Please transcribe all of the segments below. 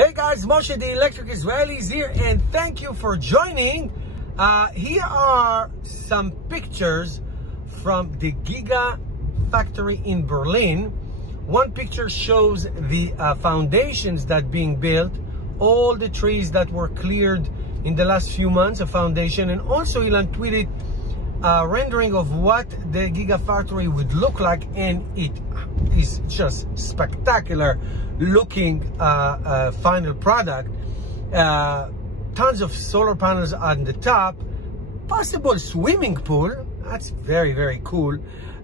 Hey guys, Moshe the Electric Israeli is here, and thank you for joining. Here are some pictures from the Gigafactory in Berlin. One picture shows the foundations that being built, all the trees that were cleared in the last few months, a foundation, and also Elon tweeted a rendering of what the Gigafactory would look like, and it is just spectacular looking final product. Tons of solar panels on the top, possible swimming pool. That's very, very cool.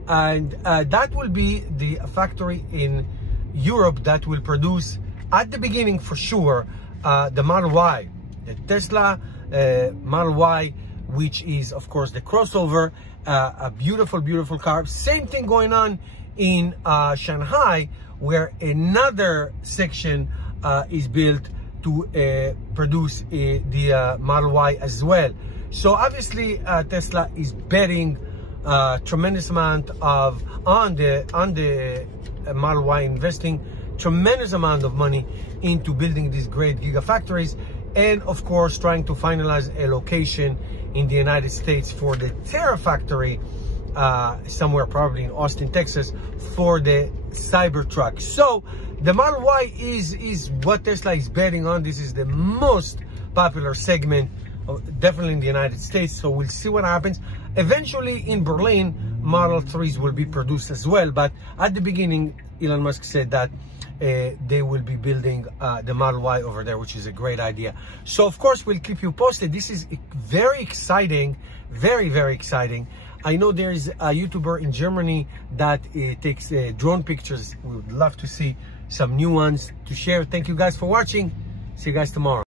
And that will be the factory in Europe that will produce at the beginning for sure the Model Y, the Tesla Model Y, which is of course the crossover, a beautiful, beautiful car. Same thing going on in Shanghai, where another section is built to produce the Model Y as well. So obviously Tesla is betting tremendous amount on the Model Y, investing tremendous amount of money into building these great gigafactories, and of course trying to finalize a location in the United States for the Terafactory, somewhere probably in Austin, Texas, for the Cybertruck. So the Model Y is what Tesla is betting on. This is the most popular segment, definitely in the United States. So we'll see what happens. Eventually in Berlin, Model 3s will be produced as well. But at the beginning, Elon Musk said that they will be building the Model Y over there, which is a great idea. So of course we'll keep you posted. This is very exciting, very, very exciting. I know there is a YouTuber in Germany that takes drone pictures. We would love to see some new ones to share. Thank you guys for watching. See you guys tomorrow.